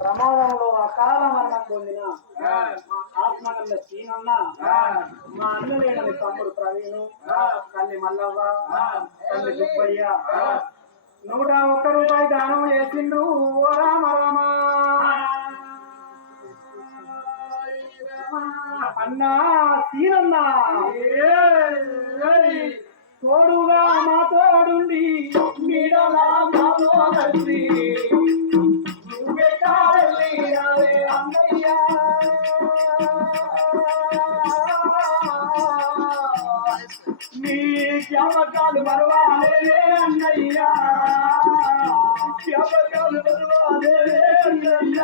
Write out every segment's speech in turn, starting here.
ప్రమాదంలో అకాల మరణం పొందిన మా ఆత్మగంధ సీనన్న, మా అన్నలేడని తమ్ముడు ప్రవీణు, తల్లి మల్లవ్వ, తల్లి సుబ్బయ్య 101 రూపాయి దానం చేసిండు. ఓ రామ రామ అన్నా సీనన్న, తోడుగా మా తోడుండి నీడలా మాతో కలిసి నువ్వే కావాలి అన్నయ్య. నీ జ్ఞాపకాలు మరవాలే అన్నయ్య, జ్ఞాపకాలు మరవాలే అన్నయ్య.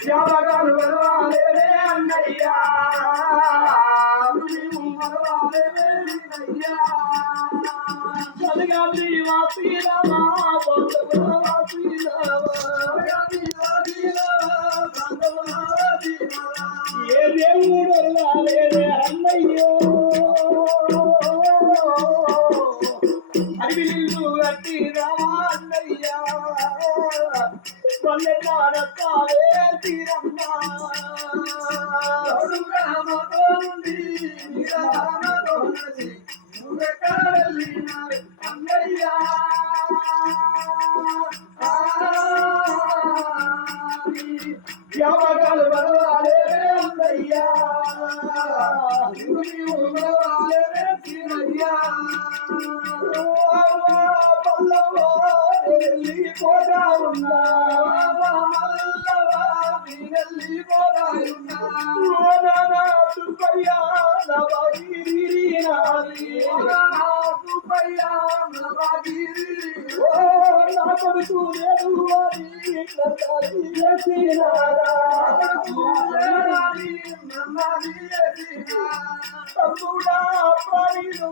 జ్ఞాపకాలు మరవాలే అన్నయ్య, చదిగాది వాసీలమా ఏ దేవుడు రాలేదే అన్నయ్యో, అడిగిల్లు గట్టి రామా అన్నయ్య, పల్లె తీరమ్మా అన్నయ్య. జ్ఞాపకాలు మరవాలే అన్నయ్య, పోతా ఉన్నా నా కొడుకు తమ్ముడా ప్రవీణు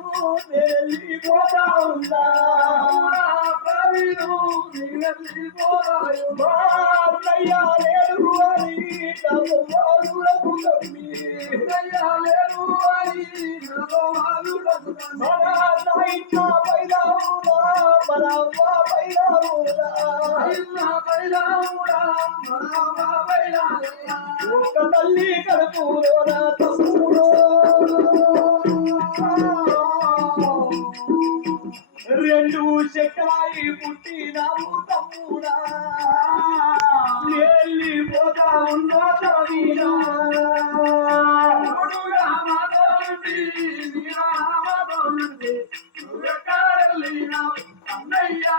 వెళ్ళిపోతా ఉన్నా, ప్రవీణు వెళ్ళిపోతా అన్నయ్య లేరు అని తమ్ములకు నమ్మి లేరు అని మన ఇంట్లో పైలావునా, మన అమ్మ పైలావునా, ఒక తల్లి కడుపులో నా తమ్ముడు, రెండు చక్రాయి పుట్టినావు తమ్ముడా, వెళ్ళిపోతా ఉన్నా తవీనా. అన్నయ్యా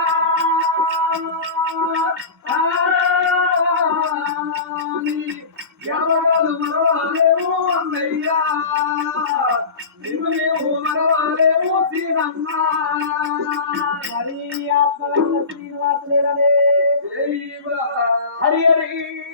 ఎవరు మరవాలేమో అన్నయ్యా, నిన్ను మేము మరవాలేమో సీనన్న. హరి ఆత్మగంధ శ్రీనివాసులేడనే హరి హరి.